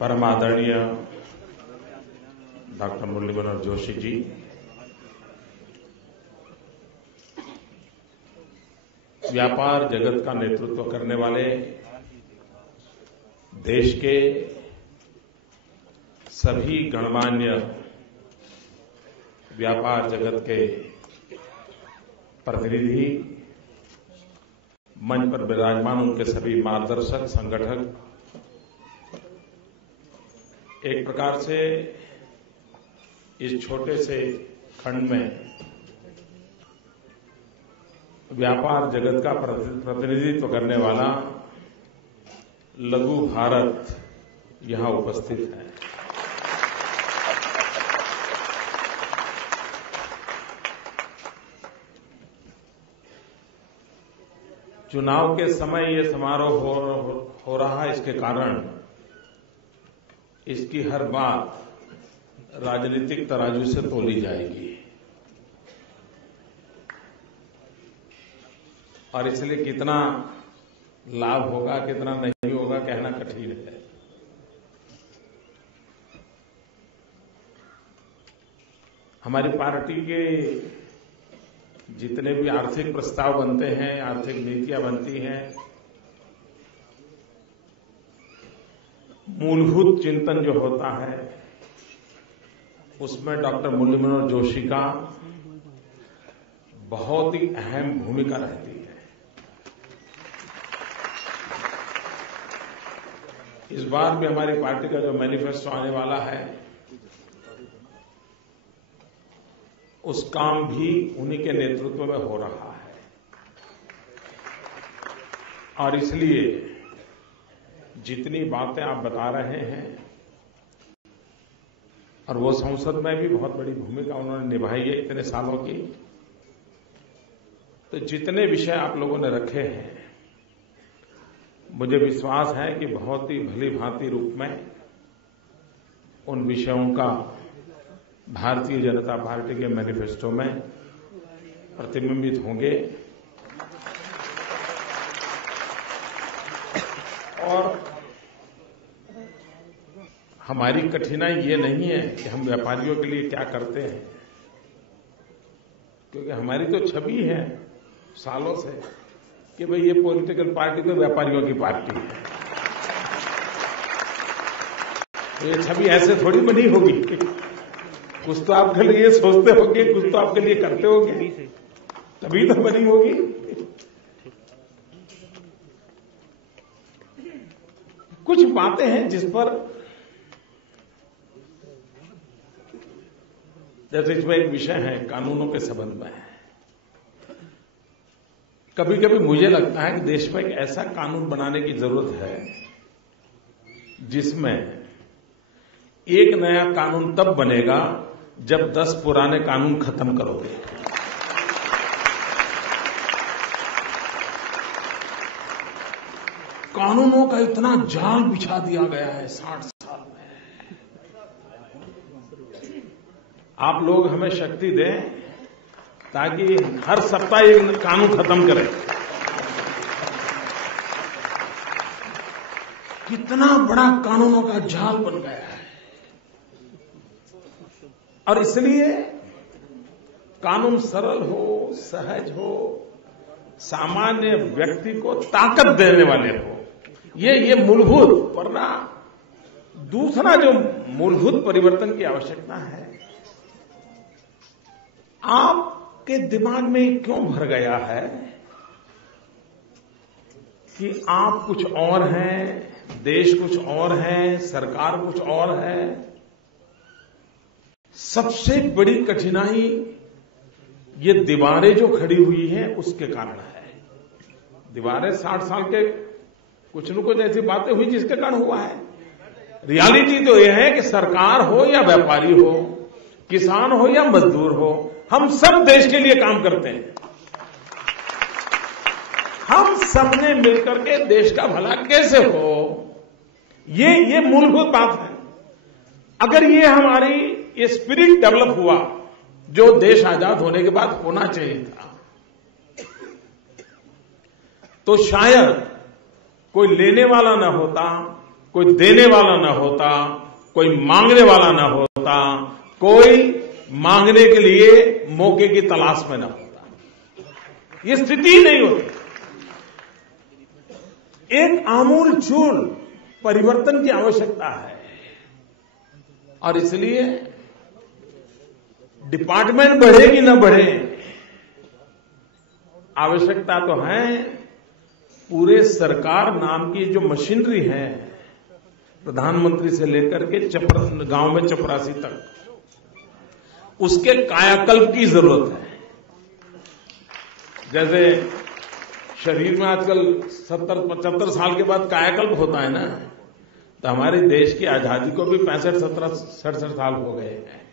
परम आदरणीय डॉक्टर मुरली मनोहर जोशी जी, व्यापार जगत का नेतृत्व करने वाले देश के सभी गणमान्य व्यापार जगत के प्रतिनिधि, मंच पर विराजमान उनके सभी मार्गदर्शक, संगठक, एक प्रकार से इस छोटे से खंड में व्यापार जगत का प्रतिनिधित्व करने वाला लघु भारत यहां उपस्थित है। चुनाव के समय ये समारोह हो रहा है, इसके कारण इसकी हर बात राजनीतिक तराजू से तोली जाएगी और इसलिए कितना लाभ होगा, कितना नहीं होगा, कहना कठिन है। हमारी पार्टी के जितने भी आर्थिक प्रस्ताव बनते हैं, आर्थिक नीतियां बनती हैं, मूलभूत चिंतन जो होता है उसमें डॉक्टर मुरली मनोहर जोशी का बहुत ही अहम भूमिका रहती है। इस बार भी हमारी पार्टी का जो मैनिफेस्टो आने वाला है उस काम भी उन्हीं के नेतृत्व में हो रहा है और इसलिए जितनी बातें आप बता रहे हैं और वो संसद में भी बहुत बड़ी भूमिका उन्होंने निभाई है इतने सालों की, तो जितने विषय आप लोगों ने रखे हैं मुझे विश्वास है कि बहुत ही भली भांति रूप में उन विषयों का भारतीय जनता पार्टी के मैनिफेस्टो में प्रतिबिंबित होंगे और हमारी कठिनाई ये नहीं है कि हम व्यापारियों के लिए क्या करते हैं, क्योंकि हमारी तो छवि है सालों से कि भाई ये पॉलिटिकल पार्टी तो व्यापारियों की पार्टी है। तो ये छवि ऐसे थोड़ी बनी होगी, कुछ तो आपके लिए सोचते होंगे, कुछ तो आपके लिए करते होंगे, तभी तो बनी होगी। कुछ बातें हैं जिस पर, जैसे इसमें एक विषय है कानूनों के संबंध में, कभी कभी मुझे लगता है कि देश में एक ऐसा कानून बनाने की जरूरत है जिसमें एक नया कानून तब बनेगा जब 10 पुराने कानून खत्म करोगे। कानूनों का इतना जाल बिछा दिया गया है 60 साल में। आप लोग हमें शक्ति दें ताकि हर सप्ताह एक कानून खत्म करें। कितना बड़ा कानूनों का जाल बन गया है और इसलिए कानून सरल हो, सहज हो, सामान्य व्यक्ति को ताकत देने वाले हो, ये मूलभूत, वरना दूसरा जो मूलभूत परिवर्तन की आवश्यकता है, आपके दिमाग में क्यों भर गया है कि आप कुछ और हैं, देश कुछ और है, सरकार कुछ और है। सबसे बड़ी कठिनाई ये दीवारें जो खड़ी हुई हैं उसके कारण है। दीवारें 60 साल के कुछ न कुछ ऐसी बातें हुई जिसके कारण हुआ है। रियलिटी तो यह है कि सरकार हो या व्यापारी हो, किसान हो या मजदूर हो, हम सब देश के लिए काम करते हैं। हम सबने मिलकर के देश का भला कैसे हो, ये मूलभूत बात है। अगर ये हमारी ये स्पिरिट डेवलप हुआ जो देश आजाद होने के बाद होना चाहिए था, तो शायद कोई लेने वाला न होता, कोई देने वाला न होता, कोई मांगने वाला न होता, कोई मांगने के लिए मौके की तलाश में न होता, ये स्थिति ही नहीं होती। एक आमूलचूल परिवर्तन की आवश्यकता है और इसलिए डिपार्टमेंट बढ़े कि न बढ़े, आवश्यकता तो है पूरे सरकार नाम की जो मशीनरी है, प्रधानमंत्री से लेकर के गांव में चपरासी तक, उसके कायाकल्प की जरूरत है। जैसे शरीर में आजकल 70-75 साल के बाद कायाकल्प होता है ना, तो हमारे देश की आजादी को भी 65-67 साल हो गए हैं।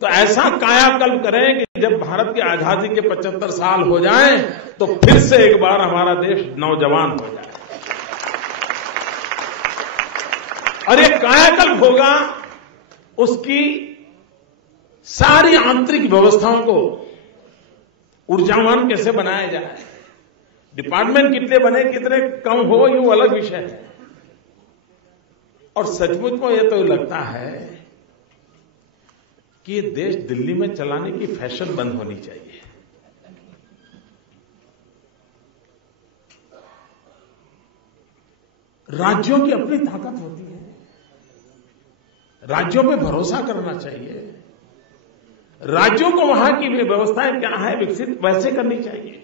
तो ऐसा कायाकल्प करें कि जब भारत की आजादी के 75 साल हो जाएं तो फिर से एक बार हमारा देश नौजवान हो जाए। और ये कायाकल्प होगा, उसकी सारी आंतरिक व्यवस्थाओं को ऊर्जावान कैसे बनाया जाए, डिपार्टमेंट कितने बने कितने कम हो, ये अलग विषय है। और सचमुच में यह तो लगता है कि ये देश दिल्ली में चलाने की फैशन बंद होनी चाहिए। राज्यों की अपनी ताकत होती है, राज्यों पे भरोसा करना चाहिए, राज्यों को वहां की व्यवस्थाएं क्या है विकसित वैसे करनी चाहिए।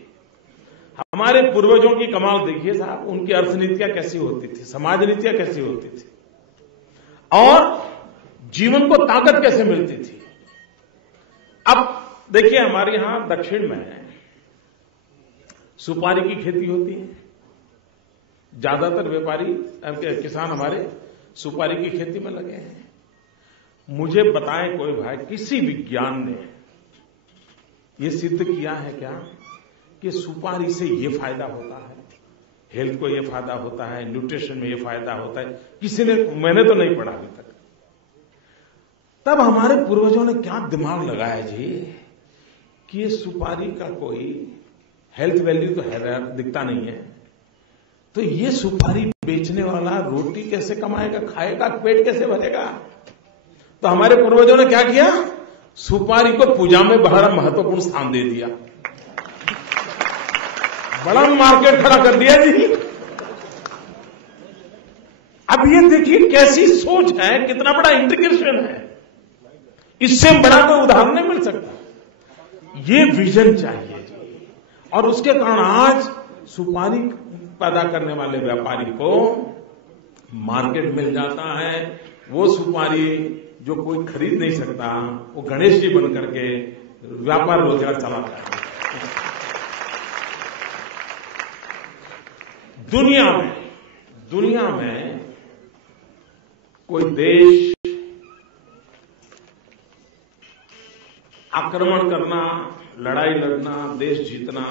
हमारे पूर्वजों की कमाल देखिए साहब, उनकी अर्थनीतियां कैसी होती थी, समाज नीतियां कैसी होती थी और जीवन को ताकत कैसे मिलती थी। अब देखिए हमारे यहां दक्षिण में सुपारी की खेती होती है, ज्यादातर व्यापारी किसान हमारे सुपारी की खेती में लगे हैं। मुझे बताएं कोई भाई, किसी विज्ञान ने यह सिद्ध किया है क्या कि सुपारी से यह फायदा होता है, हेल्थ को यह फायदा होता है, न्यूट्रिशन में यह फायदा होता है? किसी ने, मैंने तो नहीं पढ़ा अभी तक। तब हमारे पूर्वजों ने क्या दिमाग लगाया जी कि ये सुपारी का कोई हेल्थ वैल्यू तो है दिखता नहीं है, तो ये सुपारी बेचने वाला रोटी कैसे कमाएगा, खाएगा, पेट कैसे भरेगा? तो हमारे पूर्वजों ने क्या किया, सुपारी को पूजा में बड़ा महत्वपूर्ण स्थान दे दिया, बड़ा मार्केट खड़ा कर दिया जी। अब ये देखिए कैसी सोच है, कितना बड़ा इंटीग्रेशन है, इससे बड़ा कोई उदाहरण नहीं मिल सकता। ये विजन चाहिए जी, और उसके कारण आज सुपारी पैदा करने वाले व्यापारी को मार्केट मिल जाता है। वो सुपारी जो कोई खरीद नहीं सकता, वो गणेश जी बन करके व्यापार रोजगार चलाता है। दुनिया में कोई देश आक्रमण करना, लड़ाई लड़ना, देश जीतना,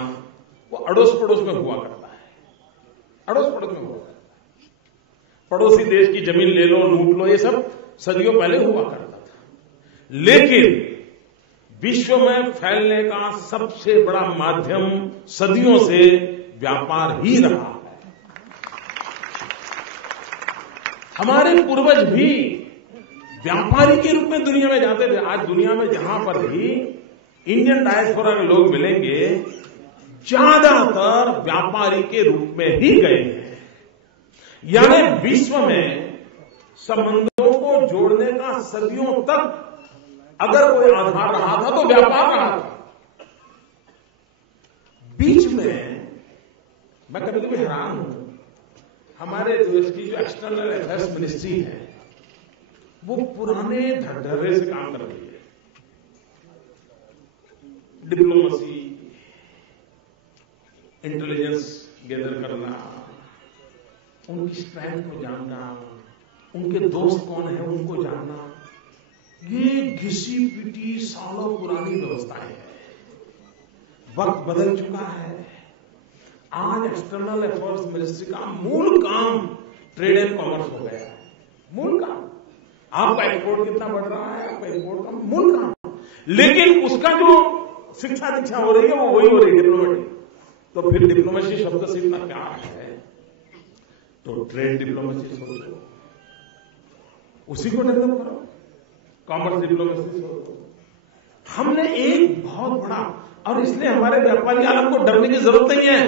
वो अड़ोस पड़ोस में हुआ करता है, अड़ोस पड़ोस में हुआ करता है। पड़ोसी देश की जमीन ले लो, लूट लो, ये सब सदियों पहले हुआ करता था। लेकिन विश्व में फैलने का सबसे बड़ा माध्यम सदियों से व्यापार ही रहा है। हमारे पूर्वज भी व्यापारी के रूप में दुनिया में जाते थे। आज दुनिया में जहां पर भी इंडियन डायस्पोरा के लोग मिलेंगे, ज्यादातर व्यापारी के रूप में ही गए हैं। यानी विश्व में संबंधों को जोड़ने का सदियों तक अगर कोई आधार रहा था तो व्यापार रहा था। बीच में मैं कभी कभी हैरान हूं, हमारे देश की जो एक्सटर्नल अफेयर्स मिनिस्ट्री है वो पुराने ढर्रे से काम कर रही है। डिप्लोमेसी, इंटेलिजेंस गैदर करना, उनकी स्ट्रेंथ को जानना, उनके दोस्त कौन है उनको जानना, ये घिसी पिटी सालों पुरानी व्यवस्थाएं है। वक्त बदल चुका है। आज एक्सटर्नल अफेयर्स मिनिस्ट्री का मूल काम ट्रेड एंड कॉमर्स हो गया है। मूल काम, आपका एक्सपोर्ट कितना बढ़ रहा है, आपका एक्सपोर्ट का मूल काम। लेकिन उसका जो शिक्षा दीक्षा हो रही है वो वही हो रही है, डिप्लोमेटिक। तो फिर डिप्लोमेसी शब्द से इतना क्या है? तो ट्रेड डिप्लोमेसी सोचो, उसी को डेवलप करो, कॉमर्स डिप्लोमेसी सोचो। हमने एक बहुत बड़ा, और इसलिए हमारे व्यापारी आलम को डरने की जरूरत नहीं है।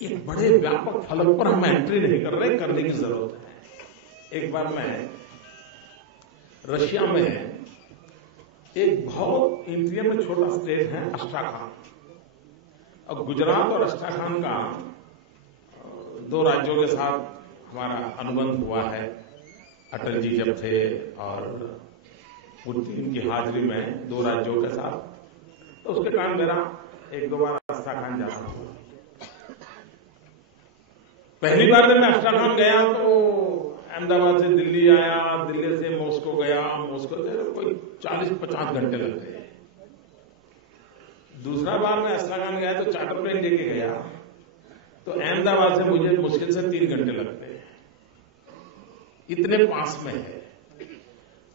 एक बड़े व्यापक फलक पर हम एंट्री नहीं कर रहे, करने की जरूरत है। एक बार मैं रशिया में एक बहुत इंडिया में छोटा स्टेट है अस्ट्राखान, और गुजरात और अस्ट्राखान का दो राज्यों के साथ हमारा अनुबंध हुआ है। अटल जी जब थे और पुतिन की हाजिरी में दो राज्यों के साथ, तो उसके कारण मेरा एक दो बार अस्ट्राखान जाना हुआ। पहली बार जब मैं अस्ट्राखान गया तो अहमदाबाद से दिल्ली आया, दिल्ली से मॉस्को गया, मॉस्को से कोई 40-50 घंटे लग गए। दूसरा बार मैं अस्ट्राखान गया तो चार्टर प्लेन लेके गया, तो अहमदाबाद से मुझे मुश्किल से 3 घंटे लगते, इतने पास में है।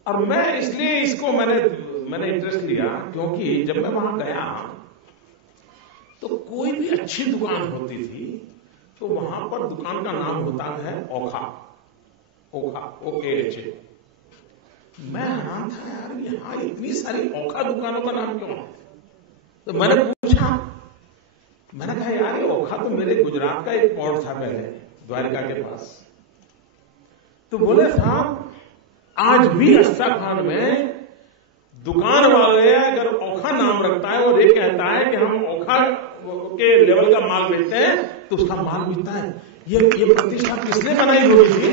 और मैं इसलिए इसको मैंने इंटरेस्ट लिया, क्योंकि जब मैं वहां गया तो कोई भी अच्छी दुकान होती थी तो वहां पर दुकान का नाम होता है ओखा, OKH। मैं हैरान था यार, यहां इतनी सारी ओखा दुकानों का नाम क्यों है? तो मैंने पूछा, मैंने कहा यार ये ओखा तो मेरे गुजरात का एक पोर्ट था पहले, द्वारका के पास। तो बोले साहब आज भी अस्ट्राखान में दुकान वाले अगर ओखा नाम रखता है और ये कहता है कि हम ओखा के लेवल का माल बेचते हैं तो उसका माल बिकता है। ये प्रतिष्ठा किसने बनाई होगी?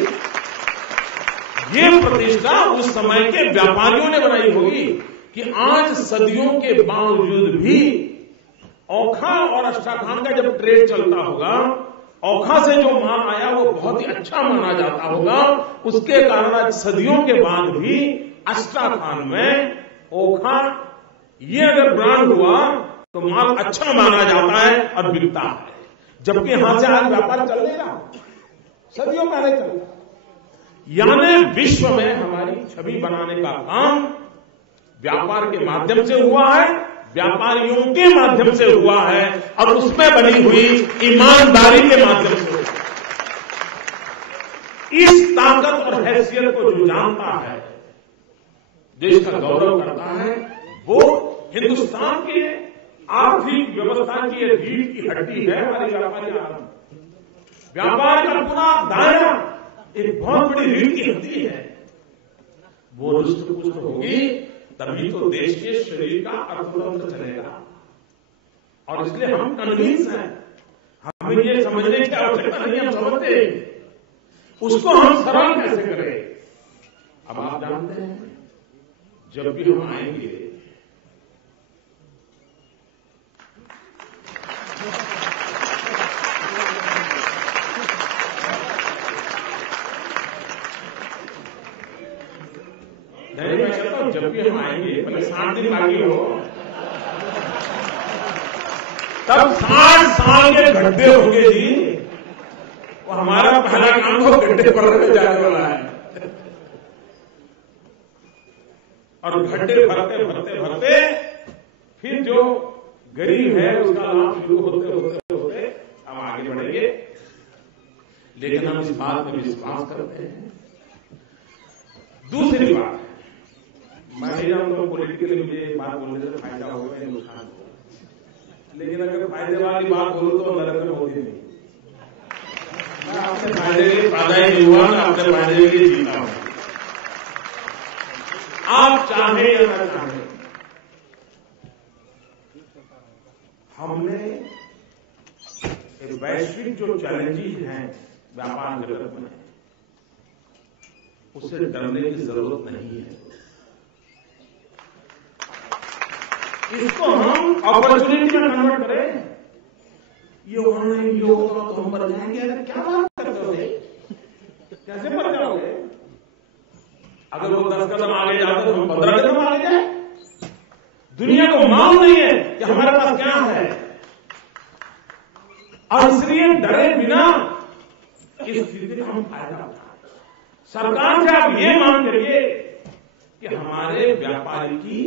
ये प्रतिष्ठा उस समय के व्यापारियों ने बनाई होगी कि आज सदियों के बावजूद भी ओखा और अस्ट्राखान का जब ट्रेड चलता होगा, ओखा से जो माल आया वो बहुत ही अच्छा माना जाता होगा। उसके कारण आज सदियों के बाद भी अस्ट्राखान में ओखा ये अगर ब्रांड हुआ तो माल अच्छा माना जाता है और बिकता है, जबकि यहां से आज व्यापार चल नहीं रहा, सदियों पहले चलता। यानी विश्व में हमारी छवि बनाने का काम व्यापार के माध्यम से हुआ है, व्यापारियों के माध्यम से हुआ है, और उसमें बनी हुई ईमानदारी के माध्यम से हुआ है। इस ताकत और हैसियत को जो जानता है, देश का गौरव करता है, वो हिंदुस्तान के आर्थिक व्यवस्था की रीढ़ की हड्डी है हमारी व्यापारी आलम। व्यापार का पूरा दायरा एक बहुत बड़ी रीढ़ की हड्डी है। वो रुष्ट पुष्ट होगी तभी तो देश के शरीर का अर्थतंत्र चलेगा। और इसलिए हम कन्विंस हैं, हमें ये समझने की आवश्यकता नहीं, हम समझते हैं उसको हम सरल कैसे करें। अब आप जानते हैं जब भी हम आएंगे नहीं, मैं कहता हूं जब भी हम आएंगे, पहले 60 दिन बाकी हो, तब 60 साल के गड्ढे होंगे जी। वो हमारा पहला काम तो गड्ढे भरने जाने वाला है, और गड्ढे भरते भरते भरते फिर जो गरीब है उसका लाभ शुरू होते होते होते हम आगे बढ़ेंगे। लेकिन हम इस बात में विश्वास करते हैं। दूसरी बात, मैं नहीं जानता हूं पॉलिटिकली मुझे एक बात बोलने से फायदा होगा या नुकसान होगा, लेकिन अगर फायदे वाली बात बोलूं तो नरेंद्र मोदी नहीं, मैं अपने फायदे के लिए फायदा ही नहीं हुआ, मैं अपने फायदे के लिए जीता हूं। आप चाहे या न चाहे, हमने वैश्विक जो चैलेंजेस हैं व्यापार जगत में, उससे डरने की जरूरत नहीं है। इसको हम अपॉर्चुनिटी में कन्वर्ट करें। ये ऑनलाइन योग होगा तो हम मर जाएंगे, अगर क्या बात करते हो, कैसे मर जाओगे? अगर वो 10 कदम आगे जाते तो हम 15 कदम आगे जाए। दुनिया को मालूम नहीं है कि हमारे पास क्या है, और इसलिए डरे बिना इस स्थिति का हम फायदा उठाएं। सरकार से आप ये मांग करिए कि हमारे व्यापारी की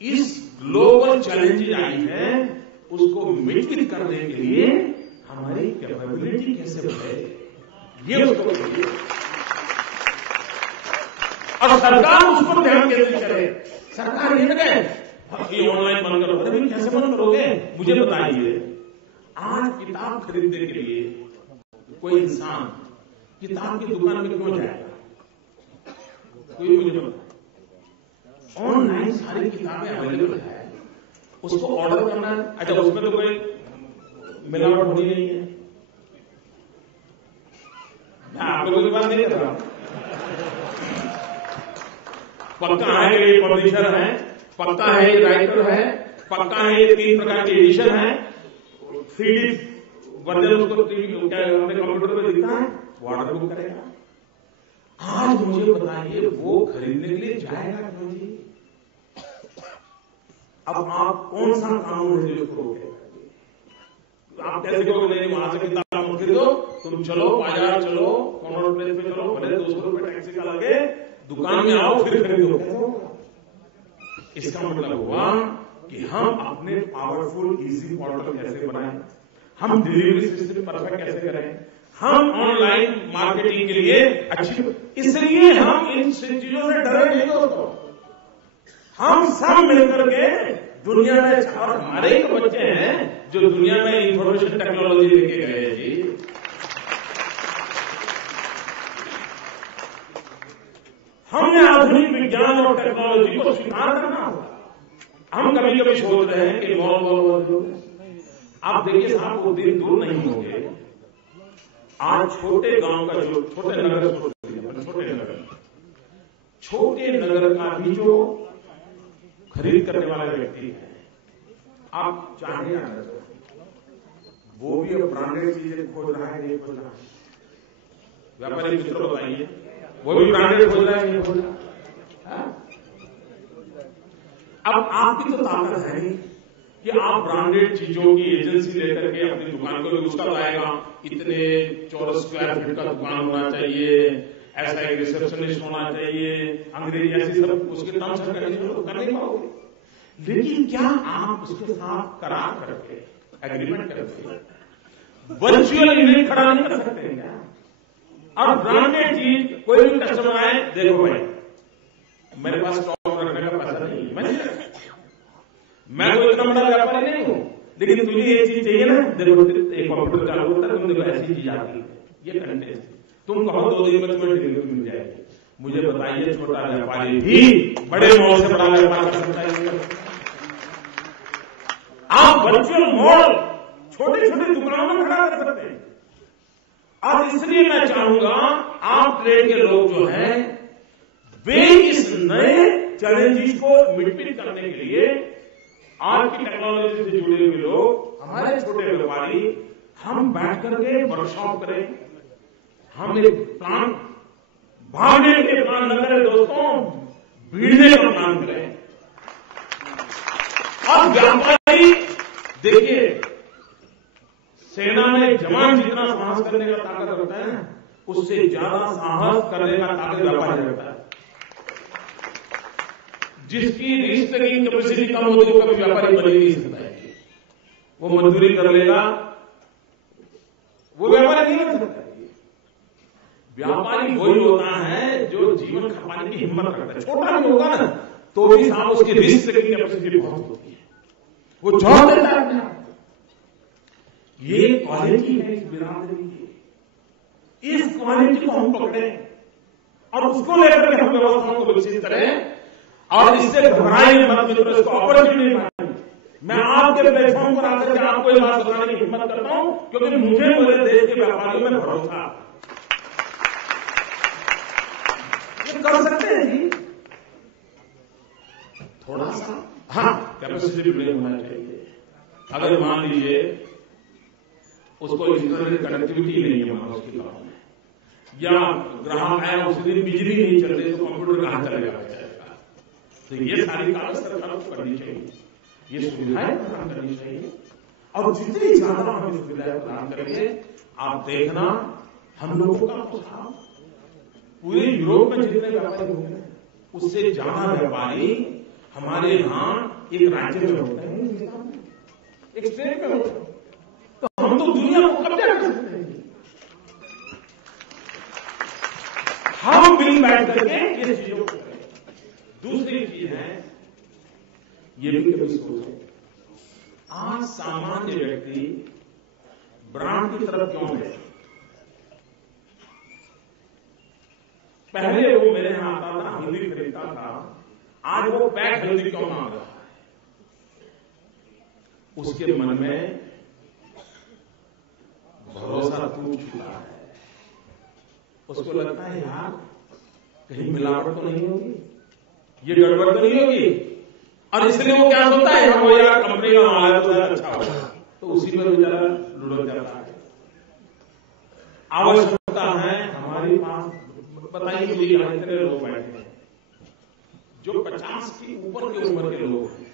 इस ग्लोबल चैलेंजेस आई है उसको मिटिगेट करने के लिए हमारी कैपेबिलिटी कैसे बढ़े, ये उसको और सरकार उस पर ध्यान केंद्रित करे। सरकार ये न कहे ये ऑनलाइन बंद करो, अरे कैसे बंद करोगे मुझे बताइए। आज किताब खरीदने के लिए कोई इंसान किताब की दुकान में क्यों जाएगा? कोई मुझे बताए। ऑनलाइन सारी किताबें अवेलेबल है, उसको ऑर्डर करना है। अच्छा, उसमें तो कोई मिलावट होनी नहीं है। मैं आप लोगों की बात नहीं कर रहा, पक्का है ये पब्लिशर है, पक्का है ये राइटर है, पक्का है ये 3 प्रकार के एडिशन है, 3D वर्जन उसको अपने कंप्यूटर पे दिखता है, वो ऑर्डर बुक करेगा। आज मुझे बताइए वो खरीदने के लिए जाएगा क्यों जी? अब आप कौन सा कानून है जो उसको रोकेगा? आप कैसे कहोगे नहीं वहां से किताब मत खरीदो, तुम चलो बाजार चलो, कॉर्नर प्लेस पे चलो, भले 200 रुपए टैक्सी का लगे, दुकान में आओ फिर खरीदो। इसका मतलब हुआ कि हम अपने पावरफुल इजी पोर्टल कैसे बनाएं, हम डिलीवरी सिस्टम परफेक्ट कैसे करें, हम ऑनलाइन मार्केटिंग के लिए अच्छी, इसलिए हम इन चीजों से डरे नहीं दोस्तों। हम सब मिलकर के दुनिया में, और हमारे ही बच्चे हैं जो दुनिया में इंफॉर्मेशन टेक्नोलॉजी लेके गए जी। हमने आधुनिक विज्ञान और टेक्नोलॉजी को स्वीकार करना होगा। हम कभी कभी सोच रहे हैं कि मॉल आप देखिए साहब, वो दिन दूर नहीं होंगे, आज छोटे गांव का जो छोटे नगर का भी जो खरीद करने वाला व्यक्ति है, आप चाहे वो भी अब ब्रांडेड चीजें खोज रहा है, नहीं खोज रहा है? व्यापारी मित्रों बताइए, वो भी ब्रांडेड खोज रहा है, नहीं खोज रहा? अब आपकी तो ताकत है नहीं कि आप ब्रांडेड चीजों की एजेंसी लेकर के अपनी दुकान को, उसका लाएगा इतने चौरस स्क्वायर फीट का दुकान होना चाहिए, ऐसा एक रिसेप्शनिस्ट होना चाहिए, अंग्रेजी ऐसी सब उसके नाम से कर नहीं पाओगे। लेकिन क्या आप उसके साथ करार करके, एग्रीमेंट करके वर्चुअल इवेंट खड़ा नहीं कर सकते क्या? और ब्रांडेड चीज कोई भी कस्टमर आए, देखो भाई मेरे पास स्टॉक रखने का पैसा नहीं है, मैं कोई इतना बड़ा व्यापारी नहीं हूं, लेकिन तुझे ये चीज चाहिए ना, देखो एक कंप्यूटर चालू होता है, तुम देखो ऐसी चीज आती है, ये कंटेंट तुम कहो 2 दिन में तुम्हें डिलीवरी मिल जाएगी। मुझे बताइए छोटा व्यापारी भी बड़े मॉल से बड़ा व्यापार कर सकता है? आप वर्चुअल मॉल छोटे छोटे दुकानों में खड़ा कर सकते हैं। और इसलिए मैं चाहूंगा आप ट्रेड के लोग जो हैं वे इस नए चैलेंजेस को मिटमिट करने के लिए आज की टेक्नोलॉजी से जुड़े हुए लोग, हमारे छोटे व्यापारी, हम बैठ करके वर्कशॉप करें, हम एक प्लान, भागने के प्लान न करें दोस्तों, भीड़ने का प्लान करें। और व्यापारी देखिए, सेना में जवान जितना साहस करने का ताकत रखता है, उससे ज्यादा साहस करने का ताकत व्यापारी रखता है। जिसकी रीस्टरिंग कैपेसिटी कम होती है, कभी व्यापारी बन ही नहीं सकता है। वो मजदूरी कर लेगा, वो व्यापारी नहीं बन सकता। व्यापारी वही होता है जो जीवन खपाने की हिम्मत रखता है। छोटा भी होगा ना तो भी साहब उसकी रीस्टरिंग कैपेसिटी बहुत होती है, वो जोड़ देता है। ये क्वालिटी है इस बिरादरी की, इस क्वालिटी को हम पकड़ें और उसको लेकर के हम व्यवस्थाओं को विकसित करें। और इससे घबराइए मत मित्रों, इसको अपॉर्चुनिटी मानिए। मैं आपके प्लेटफॉर्म पर आकर के आपको ये बात बताने की हिम्मत करता हूं, क्योंकि मुझे मेरे देश के व्यापारियों में भरोसा, ये कर सकते हैं जी। थोड़ा सा कैपेसिटी बिल्डिंग होना चाहिए। अगर मान लीजिए उसको इंटरनेट कनेक्टिविटी नहीं है वहां उसकी गांव में, या ग्राहक आया उस दिन बिजली नहीं चल रही, तो कंप्यूटर कहां चलेगा? तो ये सारी काम सरकार को करनी चाहिए, ये सुविधाएं प्रदान करनी चाहिए। और जितनी ज्यादा हम ये सुविधाएं प्रदान करेंगे, आप देखना हम लोगों का उत्साह, पूरे यूरोप में जितने व्यापारी होंगे उससे ज्यादा व्यापारी हमारे यहां एक राज्य में होते हैं, एक स्टेट में होते हैं। तो हम तो दुनिया को कब्जा कर सकते हैं। सब मिल बैठ करके ये चीजों को करें। दूसरी चीज है, ये भी कभी सोचो, आज सामान्य व्यक्ति ब्रांड की तरफ क्यों गए? पहले वो मेरे यहां आता था, हल्दी खरीदता था, आज वो पैक हल्दी क्यों मांग रहा है? उसके मन में भरोसा टूट चुका है। उसको लगता है यार कहीं मिलावट तो नहीं होगी, ये गड़बड़ तो नहीं होगी, और इसलिए वो क्या सोचता है वो यार कंपनी का माल है तो ज्यादा अच्छा होगा, तो उसी में बेचारा लुढ़क जाता है। आवश्यकता है हमारे पास, बताइए मुझे यहां इतने लोग बैठे हैं जो 50 की ऊपर की उम्र के लोग हैं,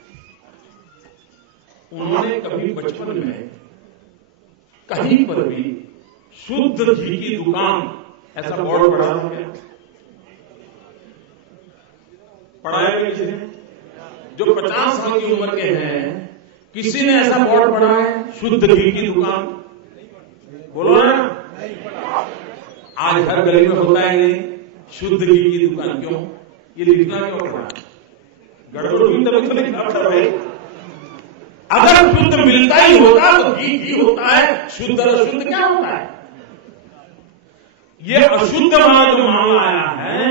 उन्होंने कभी बचपन में कहीं पर भी शुद्ध घी की दुकान ऐसा बोर्ड पढ़ा था क्या? पढ़ाया किसी ने? जो 50 साल की उम्र के हैं, किसी ने ऐसा बोर्ड पढ़ा है शुद्ध घी की दुकान? बोलो ना। आज हर गली में होता है नहीं शुद्ध घी की दुकान, क्यों? ये लिखना क्यों पड़ा? गड़बड़ हुई तभी तो लिखना पड़ रहा है। अगर शुद्ध मिलता ही होता तो घी होता है, शुद्ध और अशुद्ध क्या होता है? ये अशुद्ध वाला जो मामला आया है,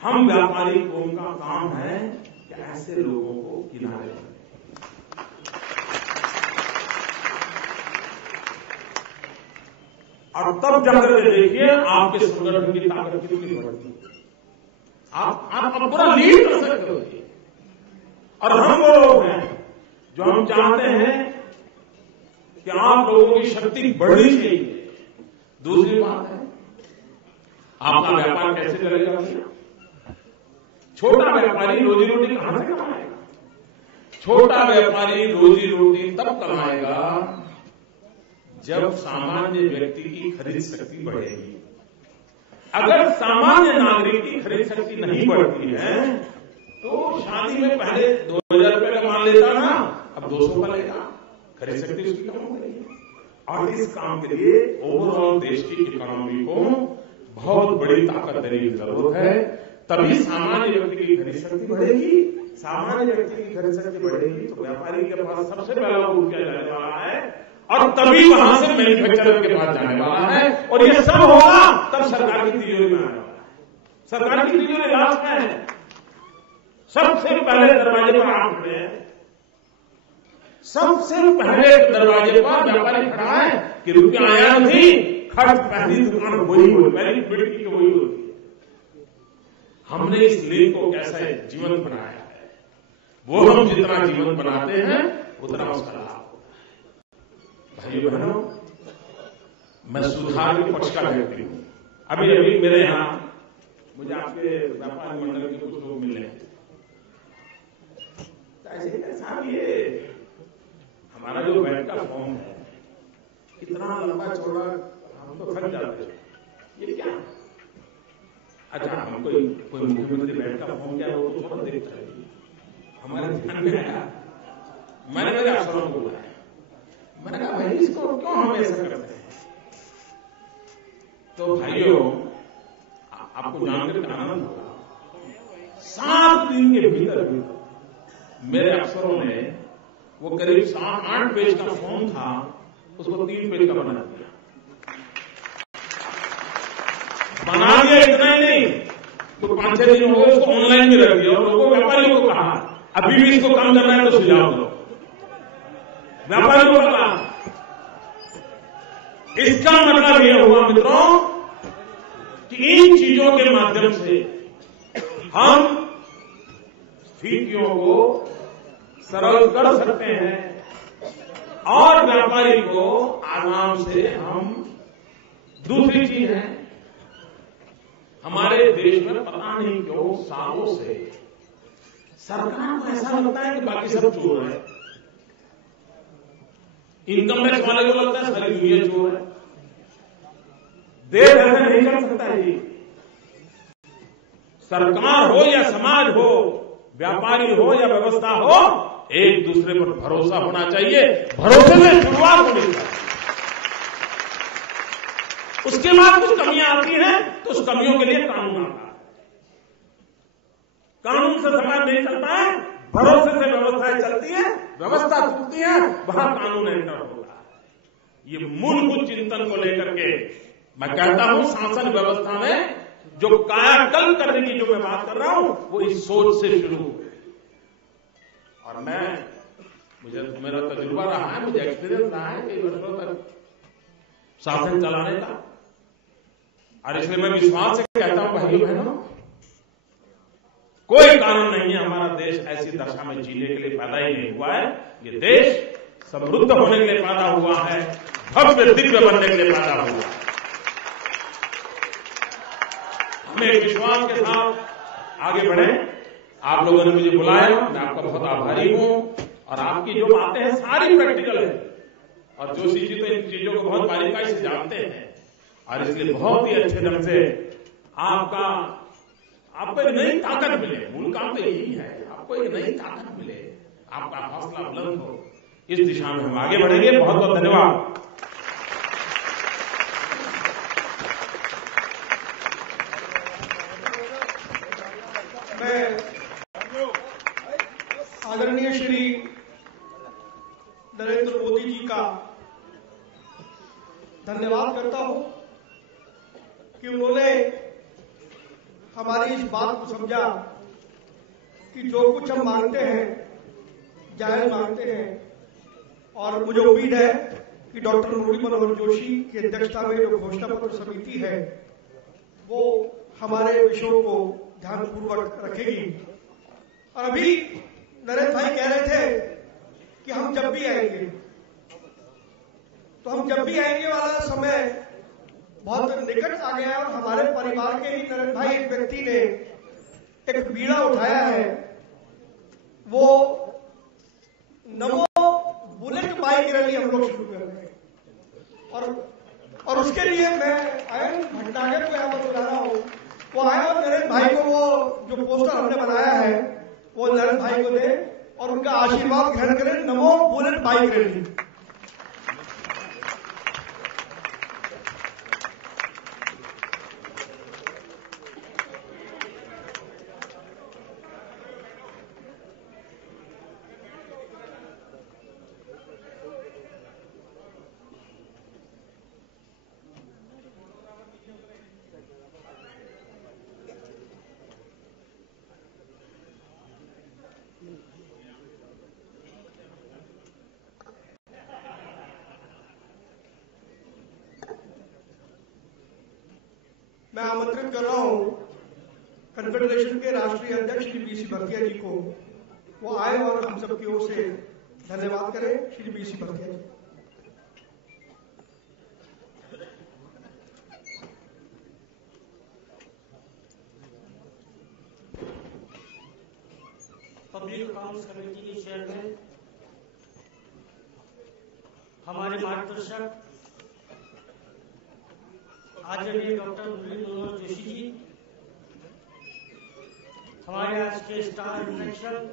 हम व्यापारी को उनका काम है कि ऐसे लोगों को किनारे करें। और तब जाकर देखिए आपके संगठन की ताकत कितनी बढ़ती है। आप पूरा लीड कर सकते हो। और हम वो लोग हैं जो हम चाहते हैं कि आप लोगों की शक्ति बढ़नी चाहिए। दूसरी बात है, आपका व्यापार कैसे चलेगा? छोटा व्यापारी रोजी रोटी कहां से कमाएगा? छोटा व्यापारी रोजी रोटी तब कमाएगा जब सामान्य व्यक्ति की खरीद शक्ति बढ़ेगी। अगर सामान्य नागरिक की खरीद शक्ति नहीं बढ़ती है तो शादी में पहले 2000 रुपये का मान लेता ना, अब 200 का लेगा, खरीद शक्ति उसकी कम हो गई है। और इस काम के लिए ओवरऑल देश की इकोनॉमी को बहुत बड़ी ताकत देने की जरूरत है, तभी सामान्य व्यक्ति की खरीद शक्ति बढ़ेगी। सामान्य व्यक्ति की खरीद शक्ति बढ़ेगी तो व्यापारी के पास सबसे पहला वो क्या जाने वाला है, और तभी वहां से मैन्युफैक्चरर के पास जाने वाला है। और ये सब होगा तब सरकार की तिजोरी में आने वाला है। सरकार की तिजोरी लास्ट में है, सबसे पहले दरवाजे पर आप खड़े हैं, सबसे पहले दरवाजे पर व्यापारी खड़ा है कि रुपया आया नहीं, खर्च पहली दुकान वही हो, पहली खिड़की वही होती है। हमने इस लिंक को कैसे जीवंत बनाया है, वो हम जितना जीवंत बनाते हैं उतना उसका लाभ होता है। भाइयों बहनों, मैं सुधार के पक्ष का व्यक्ति हूं। अभी अभी मेरे यहां मुझे आपके व्यापार मंडल के कुछ लोग मिले हैं। साहब ये हमारा जो बैंक का फॉर्म है इतना लंबा चौड़ा, हम तो थक जाते हैं, ये क्या? अच्छा, हम कोई मुख्यमंत्री बैंक का फॉर्म क्या है वो तो थोड़ा देखता है, हमारे ध्यान में आया। मैंने मेरे अफसरों को बुलाया, मैंने कहा भाई इसको क्यों हम ऐसा करते हैं? तो भाइयों आपको जानकर आनंद होगा, 7 दिन के भीतर मेरे अफसरों ने वो करीब 7-8 पेज का फॉर्म था, उसको 3 पेज का बना दिया। बना दिया इतना ही नहीं, तो 5-6 दिन हो गए उसको ऑनलाइन में रख दिया और लोगों व्यापारियों को कहा अभी भी इसको कम करना है तो सुझाव दो। व्यापारियों को कहा, इसका मतलब यह हुआ मित्रों कि इन चीजों के माध्यम से हम स्थितियों को सरल कर सकते हैं और व्यापारी को आराम से हम। दूसरी चीज है, हमारे देश में पता नहीं क्यों सालों से सरकार को ऐसा लगता है कि बाकी सब चोर है। इनकम टैक्स वाले को लगता है सारी दुनिया चोर है। देश ऐसा नहीं कर सकता है जी। सरकार हो या समाज हो, व्यापारी हो या व्यवस्था हो, एक दूसरे पर भरोसा होना चाहिए। भरोसे से शुरुआत होनी चाहिए। उसके बाद कुछ कमियां आती हैं तो उस कमियों के लिए कानून आता है। कानून से समाज नहीं चलता है, भरोसे से व्यवस्थाएं चलती है, व्यवस्था टूटती है, वहां कानून एंटर होता है। ये मूलभूत चिंतन को लेकर के मैं कहता हूं शासन व्यवस्था में जो कायाकल्प करने की जो मैं बात कर रहा हूं वो इस सोच से शुरू हुई। और मेरा तजुर्बा रहा है, मुझे एक्सपीरियंस रहा है कई वर्षों तक शासन चलाने का, और इसलिए मैं विश्वास से कहता हूं भाइयों बहनों, कोई कारण नहीं है हमारा देश ऐसी दशा में जीने के लिए पैदा ही नहीं हुआ है। ये देश समृद्ध होने के लिए पैदा हुआ है, भव्य दिव्य बनने के लिए पैदा हुआ है। हमें विश्वास के साथ आगे बढ़े। आप लोगों ने मुझे बुलाया, मैं आपका बहुत आभारी हूं, और आपकी जो बातें हैं सारी प्रैक्टिकल है, और जोशी जी तो इन चीजों को बहुत बारीकाई से जानते हैं, और इसलिए बहुत ही अच्छे ढंग से आपको एक नई ताकत मिले। मूल काम तो यही है, आपको एक नई ताकत मिले, आपका हौसला बुलंद हो, इस दिशा में हम आगे बढ़ेंगे। बहुत बहुत धन्यवाद। आदरणीय श्री नरेंद्र मोदी जी का धन्यवाद करता हूं कि उन्होंने हमारी इस बात को समझा कि जो कुछ हम मांगते हैं जायज मांगते हैं, और मुझे उम्मीद है कि डॉक्टर मुरली मनोहर जोशी की अध्यक्षता में जो घोषणा पत्र समिति है वो हमारे विषयों को ध्यानपूर्वक रखेगी। और अभी नरेंद्र भाई कह रहे थे कि हम जब भी आएंगे, तो हम जब भी आएंगे वाला समय बहुत निकट आ गया, और हमारे परिवार के ही नरेंद्र भाई एक व्यक्ति ने एक बीड़ा उठाया है, वो नमो बुलेट बाइक रैली हम लोग शुरू कर रहे हैं। और उसके लिए मैं आयन भट्टागर को यहां पर बुला रहा हूं, वो आए और नरेंद्र भाई को वो जो पोस्टर हमने बनाया है वो नरेंद्र भाई को दे और उनका आशीर्वाद ग्रहण करें। नमो बुलेट बाइक रैली। मैं आमंत्रित कर रहा हूं कन्फेडरेशन के राष्ट्रीय अध्यक्ष श्री बीसी भरतिया जी को, वो आए और हम सबकी ओर से धन्यवाद करें। श्री बीसी भरतिया जी। पब्लिक अकाउंट्स कमेटी के चेयरमैन, हमारे मार्गदर्शक आदरणीय डॉक्टर मुरली मनोहर जोशी जी, हमारे आज के स्टार इलेक्शन,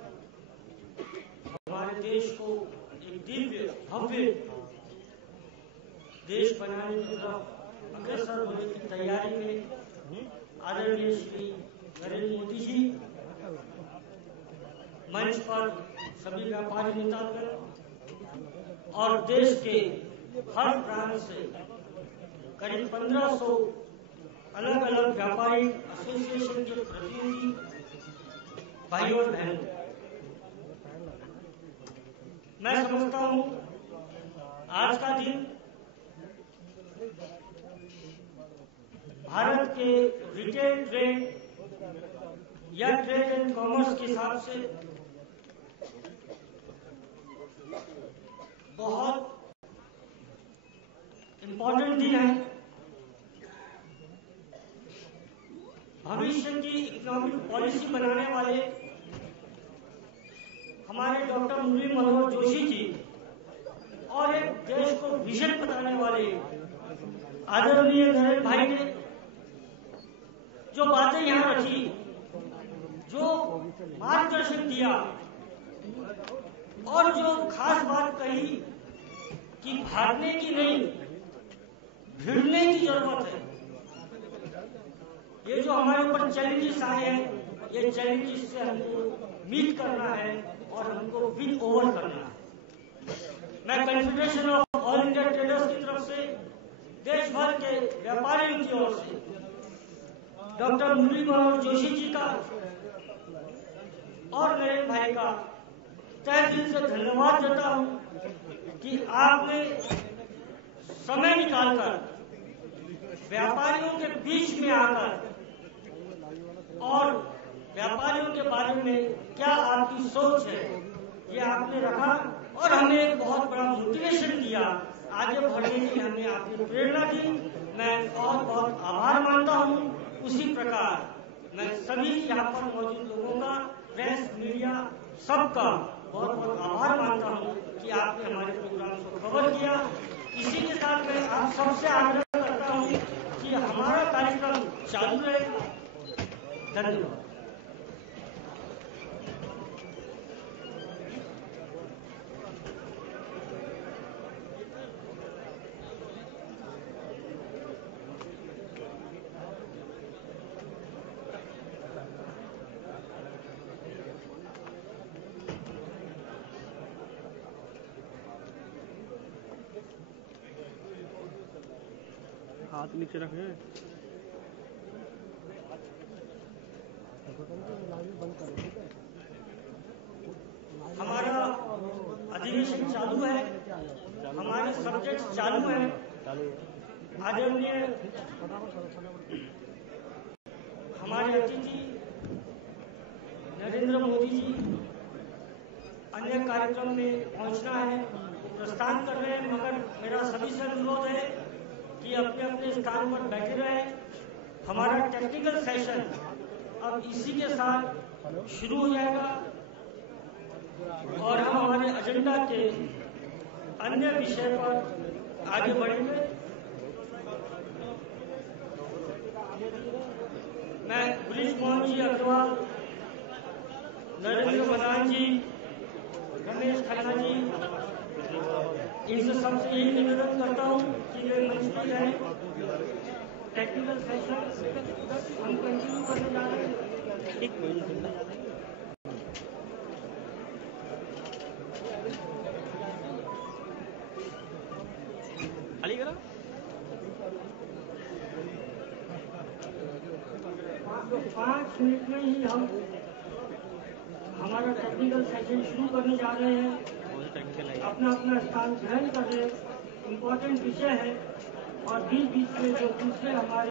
हमारे देश को एक दिव्य भव्य देश बनाने की तरफ अग्रसर होने की तैयारी में आदरणीय श्री नरेंद्र मोदी जी, मंच पर सभी व्यापारी नेतागण और देश के हर प्रांत से करीब 1500 अलग अलग व्यापारी एसोसिएशन के प्रतिनिधि भाइयों और बहनों, मैं समझता हूं आज का दिन भारत के रिटेल ट्रेड या ट्रेड एंड कॉमर्स के हिसाब से बहुत इम्पोर्टेंट दिन है। भविष्य की इकोनॉमिक पॉलिसी बनाने वाले हमारे डॉक्टर मुरली मनोहर जोशी जी और एक देश को विजन बताने वाले आदरणीय नरेंद्र भाई ने जो बातें यहां रखी, जो मार्गदर्शन दिया और जो खास बात कही कि भागने की नहीं भिड़ने की जरूरत है। ये जो हमारे ऊपर चैलेंजेस आए हैं, ये चैलेंजेस से हमको मीट करना है और हमको विन ओवर करना है। मैं confederation of all India traders की तरफ से, देश भर के व्यापारियों की ओर से डॉक्टर मुरली मनोहर जोशी जी का और नरेंद्र भाई का तहे दिल से धन्यवाद देता हूं कि आपने समय निकालकर व्यापारियों के बीच में आकर और व्यापारियों के बारे में क्या आपकी सोच है ये आपने रखा और हमें एक बहुत बड़ा मोटिवेशन दिया, आगे बढ़ने के लिए हमें आपने प्रेरणा दी। मैं बहुत बहुत आभार मानता हूं। उसी प्रकार मैं सभी यहाँ पर मौजूद लोगों का, प्रेस, मीडिया, सबका बहुत बहुत आभार मानता हूं कि आपने हमारे प्रोग्राम को कवर किया। इसी के साथ मैं आप सबसे आग्रह करता हूं कि हमारा कार्यक्रम चालू रहे। धन्यवाद। हाथ नीचे रखे। हमारा अधिवेशन चालू है, हमारे सब्जेक्ट चालू है। आदरणीय हमारे अतिथि नरेंद्र मोदी जी अन्य कार्यक्रम में पहुंचना है, प्रस्थान कर रहे हैं, मगर मेरा सभी से अनुरोध है कि अपने अपने स्थान पर बैठे रहें। हमारा टेक्निकल सेशन अब इसी के साथ शुरू हो जाएगा और हम हमारे एजेंडा के अन्य विषय पर आगे बढ़ेंगे। मैं ब्रिज मोहन जी अग्रवाल, नरेंद्र मदान जी, रमेश खन्ना जी, इनसे सबसे यही निवेदन करता हूँ कि वे मंच पर जाएं। टेक्निकल सेशन हम कंटिन्यू करने जा रहे हैं। खाली करा 5 मिनट में ही हम हमारा टेक्निकल सेशन शुरू करने जा रहे हैं। अपना अपना स्थान ग्रहण कर रहे हैं। इम्पोर्टेंट विषय है और बीच बीच में जो दूसरे हमारे